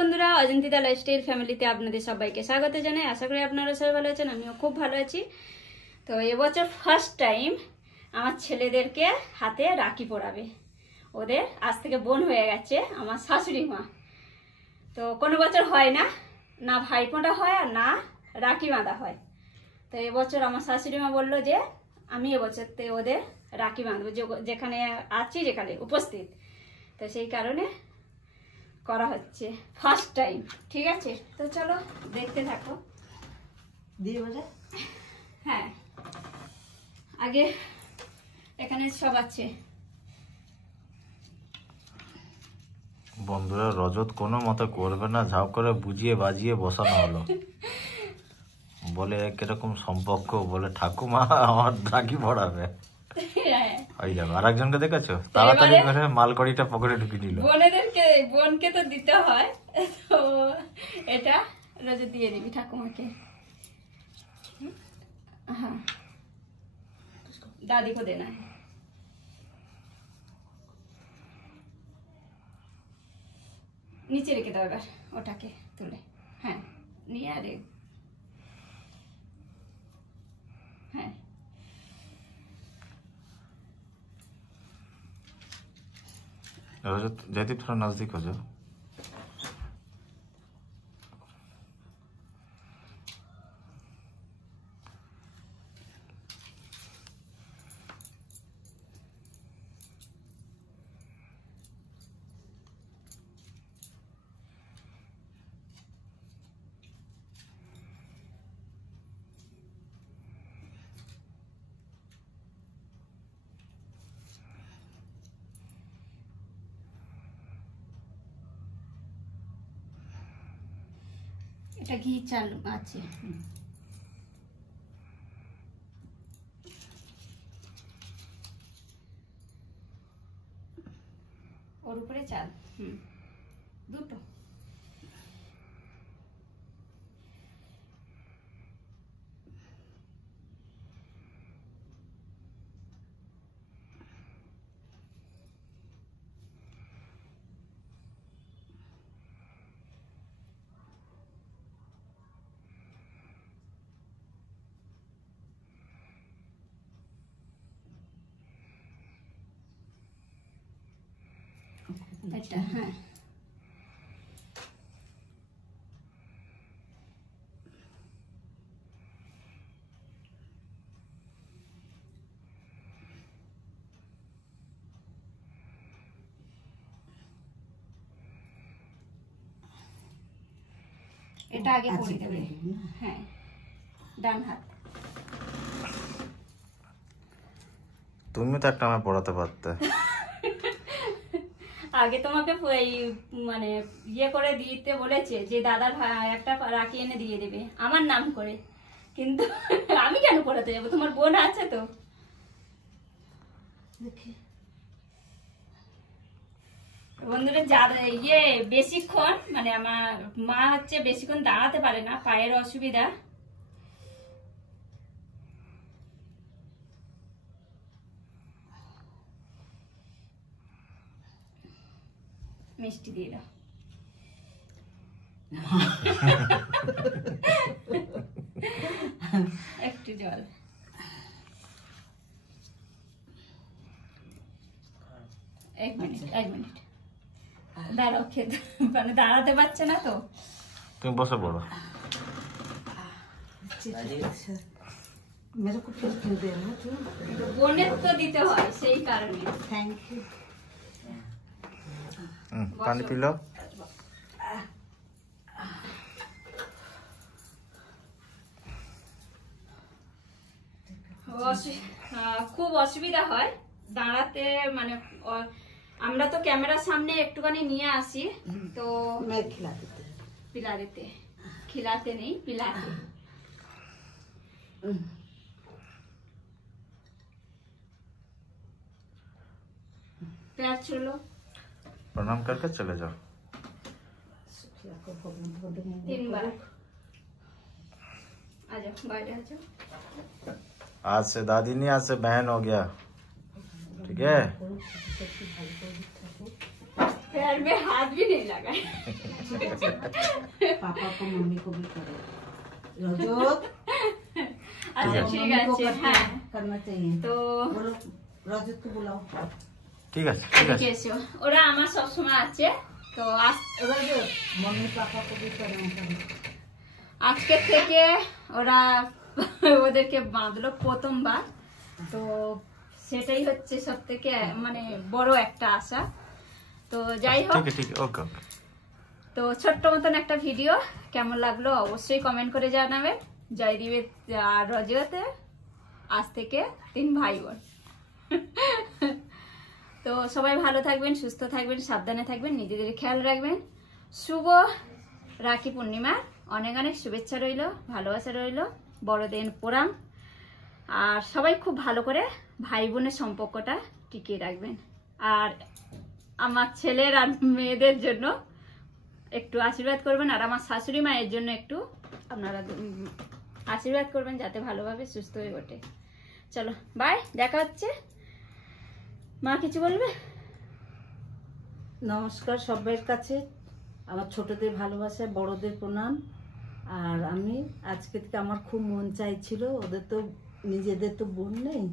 বন্ধুরা, অজন্তিতা লাইফস্টাইল ফ্যামিলিতে আপনাদের সবাইকে স্বাগত জানাই। আশা করি আপনারা সবাই ভালো আছেন, আমিও খুব ভালো আছি। তো এবছর ফার্স্ট টাইম আমার ছেলেদেরকে হাতে রাখি পরাবে। ওদের আজ থেকে বোন হয়ে গেছে আমার শাশুড়ি মা। তো কোনো বছর হয় না, না ভাইফোঁটা হয় আর না রাখি বাঁধা হয়। তো এবছর আমার শাশুড়ি মা বললো যে আমি এবছর ওদের রাখি বাঁধবো, যেখানে আছি, যেখানে উপস্থিত। তো সেই কারণে করা হচ্ছে ফার্স্ট টাইম। ঠিক আছে, তো চলো দেখতে থাকো। দিয়ে বলে হ্যাঁ, আগে এখানে সব আছে। বন্ধুরা, রজত কোনো মতে করবে না, ঝাপ করে বুঝিয়ে বাজিয়ে বসানো হলো। বলে কিরকম সম্পর্ক, বলে ঠাকুমা আমার রাখি পড়াবে। ওই যাবে আর একজনকে দেখেছো, তাড়াতাড়ি করে মালকড়িটা পকেটে ঢুকে নিল। বোনকে তো দিতে হয়, তো এটা রোজ দিয়ে দিবি ঠাকুমাকে। হ্যাঁ, দাদি को देना है। নিচে রেখে দাও এবার ওটাকে তুলে। হ্যাঁ, নিয়ে আরে হ্যাঁ, रजत जयदीप थोड़ा नजदीक हो जाओ। এটা ঘি চাল আছে। ওর উপরে চাল দুটো। এটা হ্যাঁ, এটা আগে পরে দেবে। হ্যাঁ, ডান হাত। তুমি তো একটা আমায় পড়াতে পারতে। আগে তোমাকে মানে ইয়ে করে দিতে বলেছে যে দাদার একটা রাখি এনে দিয়ে দেবে আমার নাম করে, কিন্তু আমি কেন পড়াতে যাবো? তোমার বোন আছে তো। বন্ধুরা, যারা বেশিক্ষণ মানে আমার মা হচ্ছে বেশিক্ষণ দাঁড়াতে পারে না, পায়ের অসুবিধা। মিষ্টি দিয়ে দাও। একটু জল। এক মিনিট দাঁড়াও, খেতে মানে দাঁড়াতে পারছে না তো। তুমি বসে পড়ো। বোনের তো দিতে হয়, সেই কারণে। Thank you. पानी पी लो। খুব অসুবিধা হয় দাঁড়াতে, মানে আমরা তো ক্যামেরার সামনে একটুখানি নিয়ে আসি, তো খিলাতে নেই, পিলাতে। पैर छू लो, प्रणाम करके चले जाओ। 3 बार आ जाओ, बाहर आ जाओ। आज से दादी नहीं, आज से बहन हो गया, ठीक है। पैर में हाथ भी नहीं लगा है। ठीक है पापा को मम्मी को भी करो रजत अच्छा ठीक है हाँ करना चाहिए তো बोलो रजत को बुलाओ ঠিক আছে ঠিক আছে এদিকে এসো ওরা আমার সব সময় আছে তো रजत मम्मी पापा को भी करो আজকে থেকে ওরা ওদেরকে বাঁধলো প্রথমবার তো সেটাই হচ্ছে সব থেকে মানে বড় একটা আশা তো যাই হোক ঠিক আছে ঠিক আছে ওকে ওকে তো ছোট্ট মতন একটা ভিডিও কেমন লাগলো অবশ্যই কমেন্ট করে জানাবেন জয়দীপের আর রজতে আজ থেকে 3 ভাই বোন তো সবাই ভালো থাকবেন সুস্থ থাকবেন সাবধানে থাকবেন নিজেদের খেয়াল রাখবেন শুভ রাখি পূর্ণিমা অনেক অনেক শুভেচ্ছা রইল ভালোবাসা রইল বড়দের প্রণাম আর সবাই খুব ভালো করে ভাই বোনের সম্পর্কটা টিকিয়ে রাখবেন আর আমার ছেলের আর মেয়েদের জন্য একটু আশীর্বাদ করবেন আর আমার শাশুড়ি মায়ের জন্য একটু আপনারা আশীর্বাদ করবেন যাতে ভালোভাবে সুস্থ হয়ে ওঠে চলো বাই দেখা হচ্ছে মা কিছু বলবে নমস্কার সবাইয়ের কাছে আমার ছোটদের ভালোবাসা বড়দের প্রণাম আর আমি আজকে থেকে আমার খুব মন চাইছিল ওদের তো নিজেদের তো বোন নেই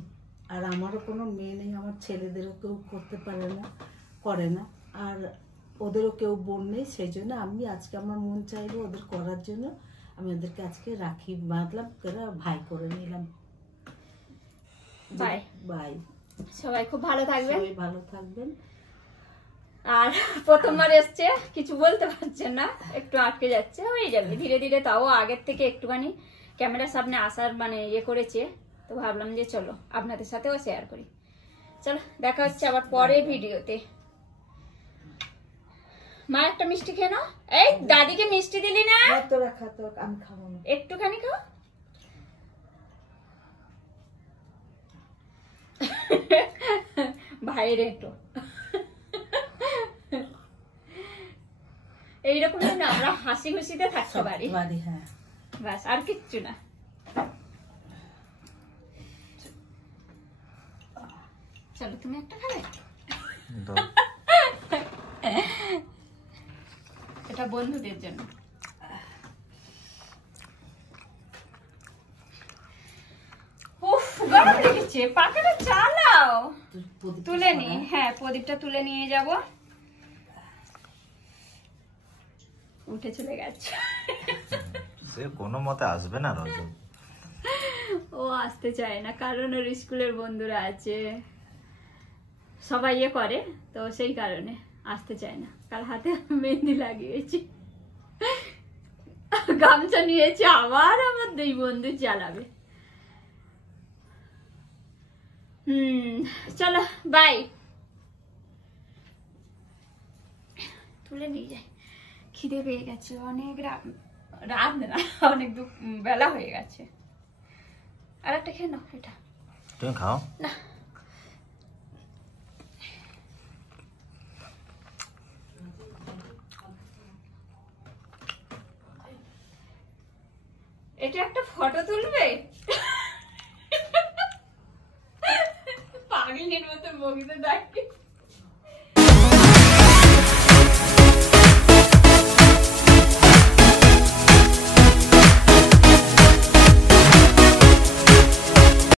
আর আমারও কোনো মেয়ে নেই আমার ছেলেদেরও কেউ করতে পারে না করে না আর ওদেরও কেউ বোন নেই সেই জন্য আমি আজকে আমার মন চাইলো ওদের করার জন্য আমি ওদেরকে আজকে রাখি বাঁধলাম করে ভাই করে নিলাম বাই বাই সবাই খুব ভালো থাকবেন সবাই ভালো থাকবেন আর প্রথমবার এসছে কিছু বলতে পারছেন না একটু আটকে যাচ্ছে হয়ে যাবে ধীরে ধীরে তাও আগের থেকে একটুখানি ক্যামেরার সামনে আসার মানে ইয়ে করেছে তো ভাবলাম যে চলো আপনাদের সাথেও শেয়ার করি চলো দেখা হচ্ছে আবার পরের ভিডিওতে মা একটা মিষ্টি খেয়ে নাও এই দাদিকে মিষ্টি দিলি না তো রাখা তো আমি খাবো না একটুখানি খাও ভাইয়ের একটু এইরকম না আমরা হাসি খুশিতে থাকতে পারি বাড়ি হ্যাঁ বাস আর কিচ্ছু না চলো তুমি একটা খাবে দাও। এটা বন্ধুদের জন্য উফ গরম লেগেছে পাখাটা চালাও তুলে নি হ্যাঁ প্রদীপটা তুলে নিয়ে যাব উঠে চলে গেছে সে কোনো মতে আসবে না রজত ও আসতে চায় না কারণ ওর স্কুলের বন্ধুরা আছে সবাই ইয়ে করে তো সেই কারণে আসতে চায় না কাল হাতে মেহেন্দি লাগিয়েছি গামছা নিয়েছে আবার আমার 2 বন্ধু জ্বালাবে চলো বাই তুলে নিয়ে যাই খিদে পেয়ে গেছে অনেক রাত না অনেক বেলা হয়ে গেছে আর একটা খেয়ে নাও এটা তুমি খাও না এটা একটা ফটো তুলবে পাগলের মতো বগিতে ডাকি